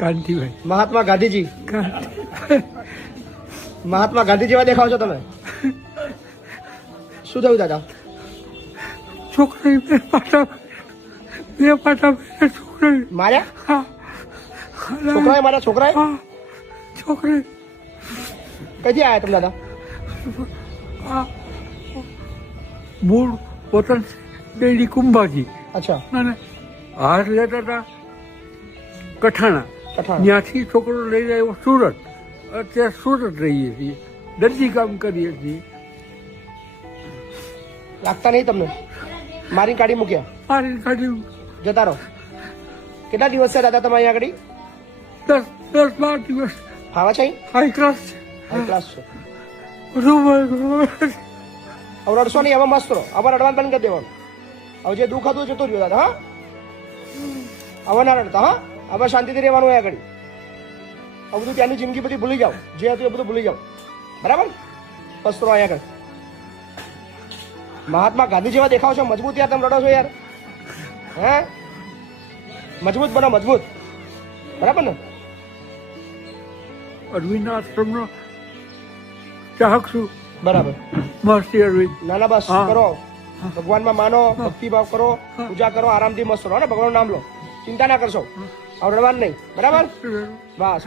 કાંતિભાઈ. મહાત્મા ગાંધીજી. કાંતિ. મહાત્મા ગાંધી જેવા દેખાવ છો તમે. શું થયું દાદા? છોકરાએ બે પાટા છોકરાએ માર્યા? હા છોકરાએ માર્યા? છોકરાએ? હા છોકરાએ કઈથી આવ્યા તમે દાદા? આ મૂળ વતન ડેડી કુંભાજી અચ્છા. અને હાર લેતા હતા કઠાણા. કઠાણ. ત્યાંથી છોકરો લઈને આવ્યો સુરત. અત્યારે સુરત રહીએ છીએ, દરજી કામ કરીએ છીએ. લાગતા નહીં તમને? મારી કાઢી મૂક્યા? મારી કાઢી જતા રહો. કેટલા દિવસ છે દાદા તમે અહીંયા આગળ? 10-12 દિવસ. ફાવા છે? હાઈ ક્લાસ છે. હાઈ ક્લાસ છે. રૂમ હવે રડશો નહીં, હવે મસ્ત રહો. હવે રડવાનું બંધ કરી દેવાનું. હવે જે દુઃખ હતું જતું રહ્યું દાદા. હા, હવે ના રડતા. હા, હવે શાંતિથી રહેવાનું અહીંયા આગળ. હવે બધું ત્યાંની જિંદગી બધી ભૂલી જાઓ. જે હતું એ બધું ભૂલી જાઓ. બરાબર? મસ્ત રહો અહીંયા આગળ. મહાત્મા ગાંધી જેવા દેખાવ છો. મજબૂત યાર તમે રડો છો યાર. હે, મજબૂત બનો, મજબૂત. બરાબર ને? અરવિંદ આશ્રમનો ચાહક છું. બરાબર. મસ્તી અરવિંદ. ના ના, બસ હા. કરો. ભગવાનમાં માનો, ભક્તિભાવ કરો, પૂજા કરો, આરામથી મસ્ત રહો ને. ભગવાનનું નામ લો, ચિંતા ના કરશો. હવે રડવાનું નહીં. બરાબર? બસ.